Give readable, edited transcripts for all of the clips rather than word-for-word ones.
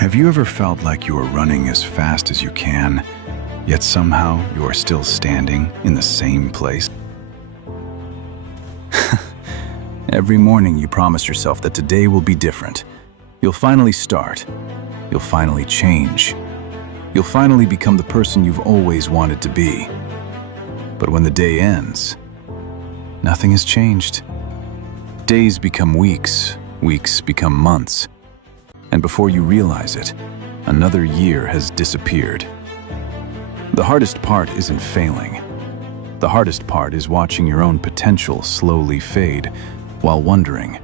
Have you ever felt like you are running as fast as you can, yet somehow you are still standing in the same place? Every morning you promise yourself that today will be different. You'll finally start. You'll finally change. You'll finally become the person you've always wanted to be. But when the day ends, nothing has changed. Days become weeks, weeks become months. And before you realize it, another year has disappeared. The hardest part isn't failing. The hardest part is watching your own potential slowly fade while wondering,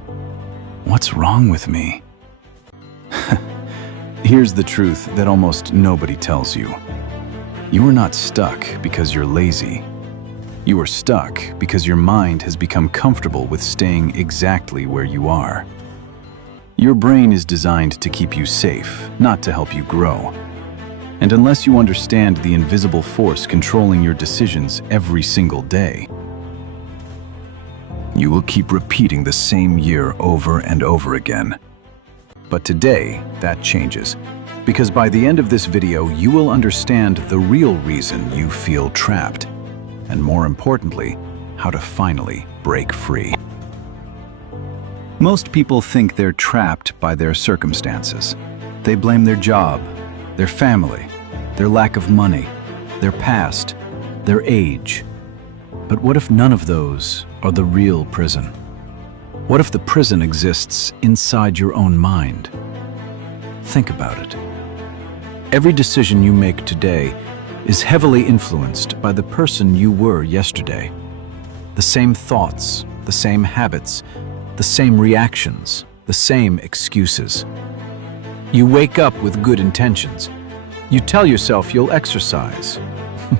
what's wrong with me? Here's the truth that almost nobody tells you. You are not stuck because you're lazy. You are stuck because your mind has become comfortable with staying exactly where you are. Your brain is designed to keep you safe, not to help you grow. And unless you understand the invisible force controlling your decisions every single day, you will keep repeating the same year over and over again. But today, that changes, because by the end of this video, you will understand the real reason you feel trapped, and more importantly, how to finally break free. Most people think they're trapped by their circumstances. They blame their job, their family, their lack of money, their past, their age. But what if none of those are the real prison? What if the prison exists inside your own mind? Think about it. Every decision you make today is heavily influenced by the person you were yesterday. The same thoughts, the same habits, the same reactions, the same excuses. You wake up with good intentions. You tell yourself you'll exercise,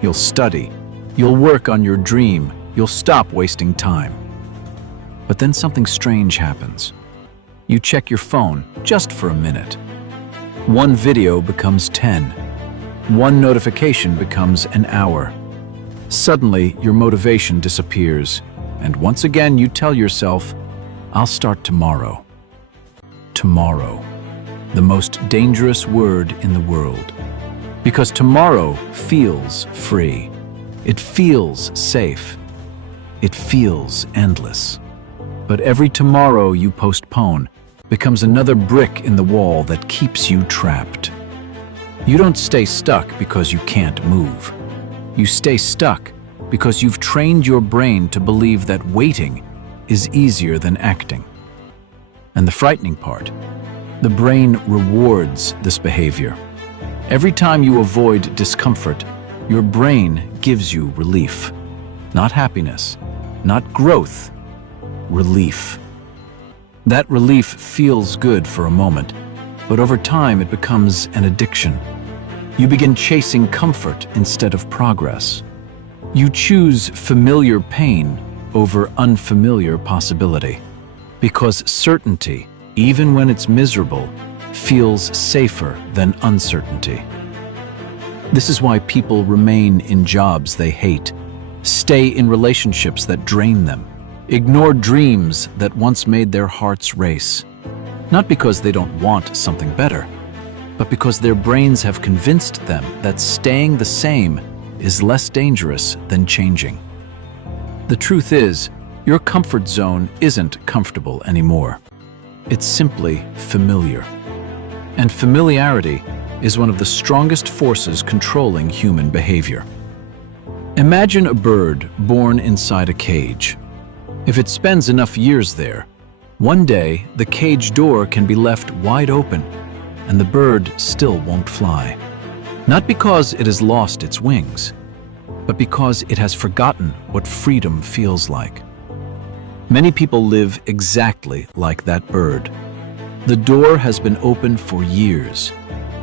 you'll study, you'll work on your dream, you'll stop wasting time. But then something strange happens. You check your phone just for a minute. One video becomes 10. One notification becomes an hour. Suddenly, your motivation disappears, and once again you tell yourself, I'll start tomorrow. Tomorrow, the most dangerous word in the world. Because tomorrow feels free. It feels safe. It feels endless. But every tomorrow you postpone becomes another brick in the wall that keeps you trapped. You don't stay stuck because you can't move. You stay stuck because you've trained your brain to believe that waiting is easier than acting. And the frightening part, the brain rewards this behavior. Every time you avoid discomfort, your brain gives you relief. Not happiness, not growth, relief. That relief feels good for a moment, but over time it becomes an addiction. You begin chasing comfort instead of progress. You choose familiar pain over unfamiliar possibility, because certainty, even when it's miserable, feels safer than uncertainty. This is why people remain in jobs they hate, stay in relationships that drain them, ignore dreams that once made their hearts race. Not because they don't want something better, but because their brains have convinced them that staying the same is less dangerous than changing. The truth is, your comfort zone isn't comfortable anymore. It's simply familiar. And familiarity is one of the strongest forces controlling human behavior. Imagine a bird born inside a cage. If it spends enough years there, one day the cage door can be left wide open and the bird still won't fly. Not because it has lost its wings, but because it has forgotten what freedom feels like. Many people live exactly like that bird. The door has been open for years.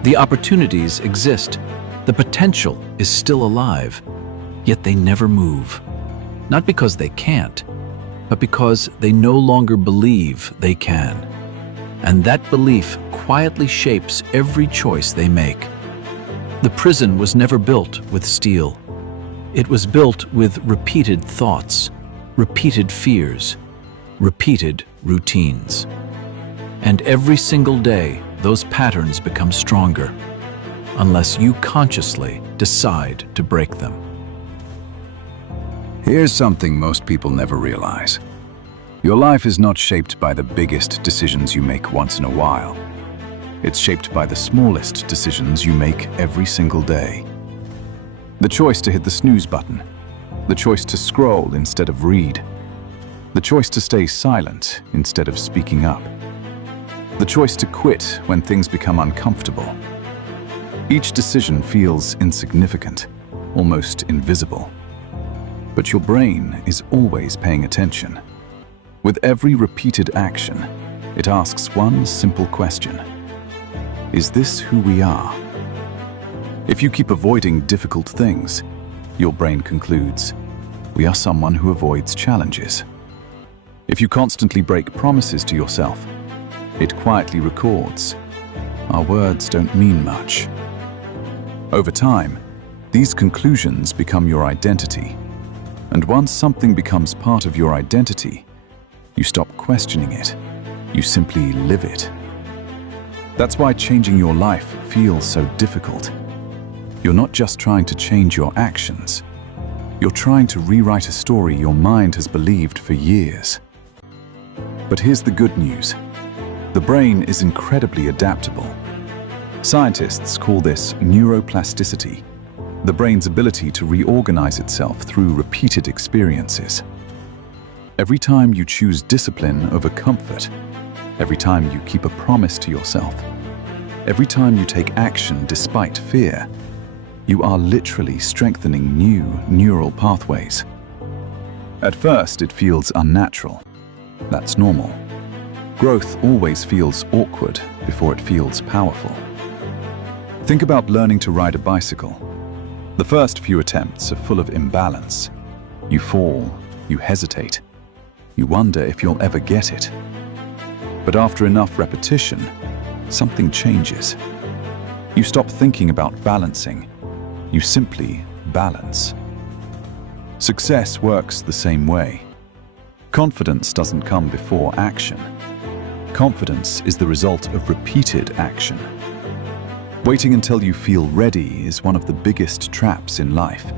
The opportunities exist. The potential is still alive, yet they never move. Not because they can't, but because they no longer believe they can. And that belief quietly shapes every choice they make. The prison was never built with steel. It was built with repeated thoughts, repeated fears, repeated routines. And every single day, those patterns become stronger, unless you consciously decide to break them. Here's something most people never realize. Your life is not shaped by the biggest decisions you make once in a while. It's shaped by the smallest decisions you make every single day. The choice to hit the snooze button, the choice to scroll instead of read, the choice to stay silent instead of speaking up, the choice to quit when things become uncomfortable. Each decision feels insignificant, almost invisible. But your brain is always paying attention. With every repeated action, it asks one simple question: is this who we are? If you keep avoiding difficult things, your brain concludes, we are someone who avoids challenges. If you constantly break promises to yourself, it quietly records, our words don't mean much. Over time, these conclusions become your identity. And once something becomes part of your identity, you stop questioning it. You simply live it. That's why changing your life feels so difficult. You're not just trying to change your actions. You're trying to rewrite a story your mind has believed for years. But here's the good news. The brain is incredibly adaptable. Scientists call this neuroplasticity, the brain's ability to reorganize itself through repeated experiences. Every time you choose discipline over comfort, every time you keep a promise to yourself, every time you take action despite fear, you are literally strengthening new neural pathways. At first, it feels unnatural. That's normal. Growth always feels awkward before it feels powerful. Think about learning to ride a bicycle. The first few attempts are full of imbalance. You fall, you hesitate, you wonder if you'll ever get it. But after enough repetition, something changes. You stop thinking about balancing. You simply balance. Success works the same way. Confidence doesn't come before action. Confidence is the result of repeated action. Waiting until you feel ready is one of the biggest traps in life.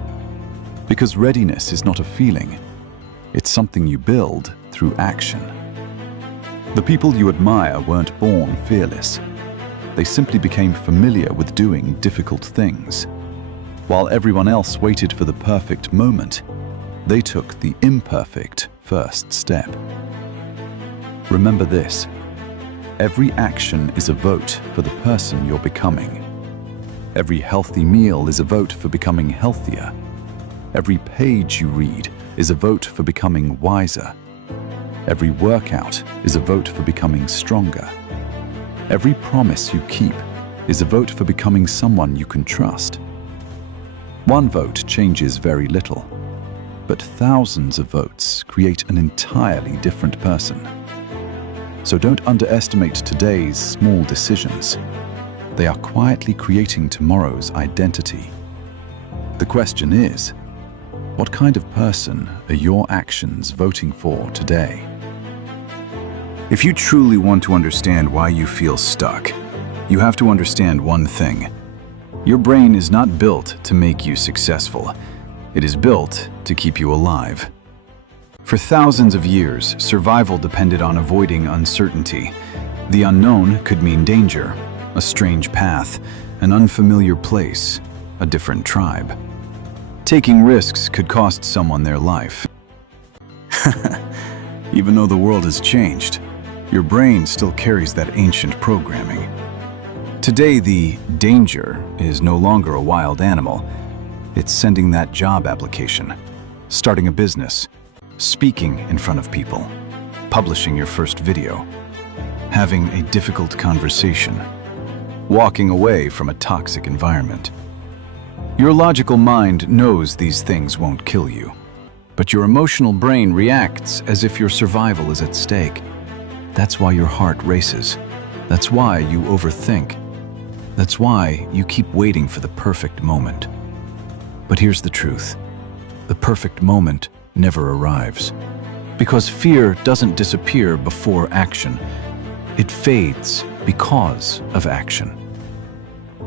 Because readiness is not a feeling. It's something you build through action. The people you admire weren't born fearless. They simply became familiar with doing difficult things. While everyone else waited for the perfect moment, they took the imperfect first step. Remember this: every action is a vote for the person you're becoming. Every healthy meal is a vote for becoming healthier. Every page you read is a vote for becoming wiser. Every workout is a vote for becoming stronger. Every promise you keep is a vote for becoming someone you can trust. One vote changes very little, but thousands of votes create an entirely different person. So don't underestimate today's small decisions. They are quietly creating tomorrow's identity. The question is, what kind of person are your actions voting for today? If you truly want to understand why you feel stuck, you have to understand one thing. Your brain is not built to make you successful. It is built to keep you alive. For thousands of years, survival depended on avoiding uncertainty. The unknown could mean danger, a strange path, an unfamiliar place, a different tribe. Taking risks could cost someone their life. Even though the world has changed, your brain still carries that ancient programming. Today, the danger is no longer a wild animal. It's sending that job application, starting a business, speaking in front of people, publishing your first video, having a difficult conversation, walking away from a toxic environment. Your logical mind knows these things won't kill you, but your emotional brain reacts as if your survival is at stake. That's why your heart races. That's why you overthink. That's why you keep waiting for the perfect moment. But here's the truth. The perfect moment never arrives. Because fear doesn't disappear before action. It fades because of action.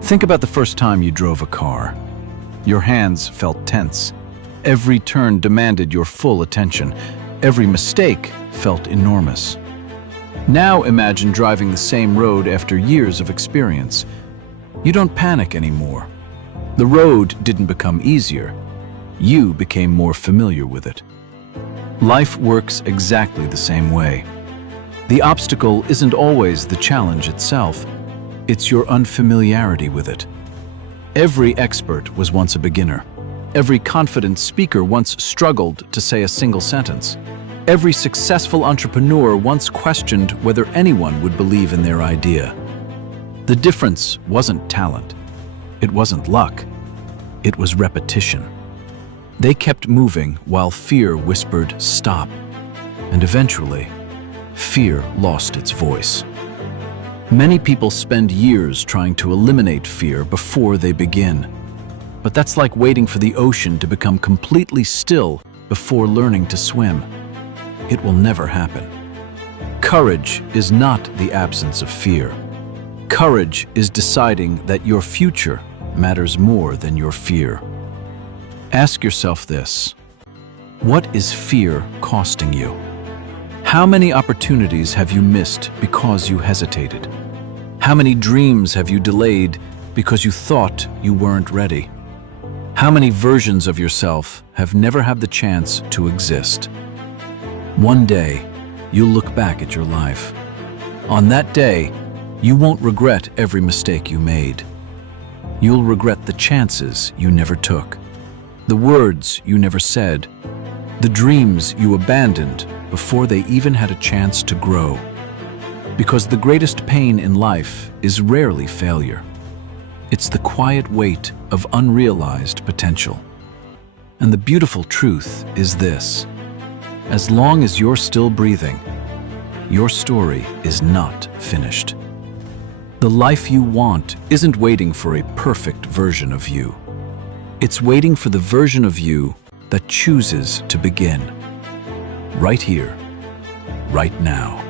Think about the first time you drove a car. Your hands felt tense. Every turn demanded your full attention. Every mistake felt enormous. Now imagine driving the same road after years of experience. You don't panic anymore. The road didn't become easier. You became more familiar with it. Life works exactly the same way. The obstacle isn't always the challenge itself. It's your unfamiliarity with it. Every expert was once a beginner. Every confident speaker once struggled to say a single sentence. Every successful entrepreneur once questioned whether anyone would believe in their idea. The difference wasn't talent. It wasn't luck. It was repetition. They kept moving while fear whispered, "Stop." And eventually, fear lost its voice. Many people spend years trying to eliminate fear before they begin. But that's like waiting for the ocean to become completely still before learning to swim. It will never happen. Courage is not the absence of fear. Courage is deciding that your future matters more than your fear. Ask yourself this: what is fear costing you? How many opportunities have you missed because you hesitated? How many dreams have you delayed because you thought you weren't ready? How many versions of yourself have never had the chance to exist? One day, you'll look back at your life. On that day, you won't regret every mistake you made. You'll regret the chances you never took, the words you never said, the dreams you abandoned before they even had a chance to grow. Because the greatest pain in life is rarely failure. It's the quiet weight of unrealized potential. And the beautiful truth is this: as long as you're still breathing, your story is not finished. The life you want isn't waiting for a perfect version of you. It's waiting for the version of you that chooses to begin. Right here, right now.